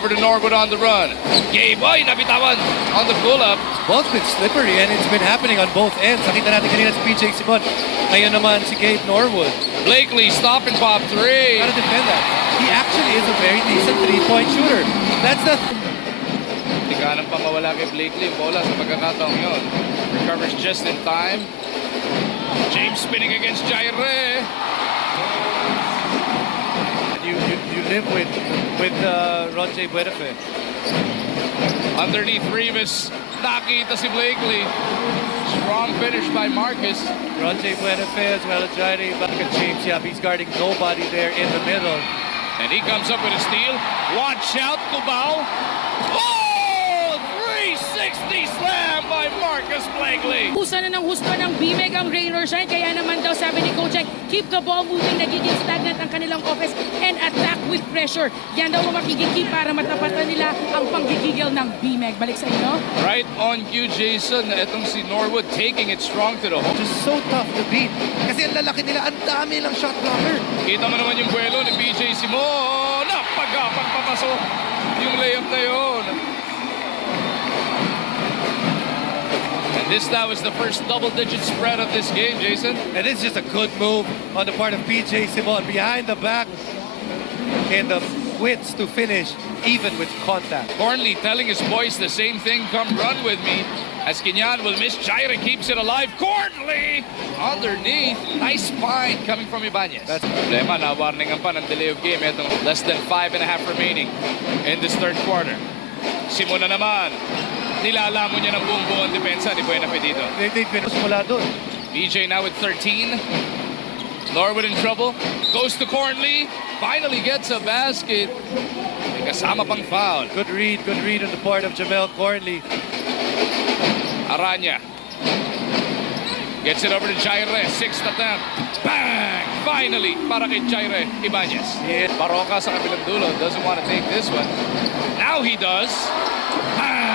Over to Norwood on the run. Gabe, oy, nabitawan on the pull-up. Ball's been slippery and it's been happening on both ends. Nakita natin kanina si PJ Simon. Ngayon naman si Gabe Norwood. Blakely, stop and pop three. Gotta defend that. He actually is a very decent three-point shooter. That's the... Hindi ka nang pamawala kay Blakely yung bola sa pagkakataong yun. Recovers just in time. James spinning against Jaire. You live with Ronje Buenafe. Underneath Rivas, nakita si Blakely. Strong finish by Marcus. Ronje Buenafe as well as Jaire. Back at James Yap. He's guarding nobody there in the middle. And he comes up with a steal. Watch out, Cubao. Oh! 360 slam by Marcus Blakely. Husa na ng husto ng Bmeg ang rain or shine. Kaya naman daw sabi ni Coach, keep the ball moving. Nagiging stagnant ang kanilang offense and attack with pressure. Yan daw ang makikiki para matapatan nila ang panggigigil ng Bmeg. Balik sa inyo. Right on cue, Jason. Etong si Norwood taking it strong to the hole. Just so tough to beat. Kasi ang lalaki nila, ang dami ng shot blocker. Kita mo naman yung buwelo ni PJ Simon. Napagpapasok yung layup na yun. And this now is the first double-digit spread of this game, Jason. And it's just a good move on the part of PJ Simon. Behind the back and the wits to finish even with contact. Cornley telling his boys the same thing, come run with me. As Kinyan will miss, Jaire keeps it alive. Cornley underneath. Nice find coming from Ibanez. That's problema, na-warningan pa ng delay of game. Itong less than 5.5 remaining in this third quarter. Simon na naman. Nilalamon niya ng buong depensa ni Buenafe dito. They've been mula doon. BJ now with 13. Norwood in trouble. Goes to Cornley. Finally gets a basket. May kasama pang foul. Good read on the part of Jamel Cornley. Aranya. Gets it over to Jaire. Sixth attempt. Bang! Finally, para kay Jaire Ibanez. Yeah. Baroka sa kabilang dulo. Doesn't want to take this one. Now he does. Bang!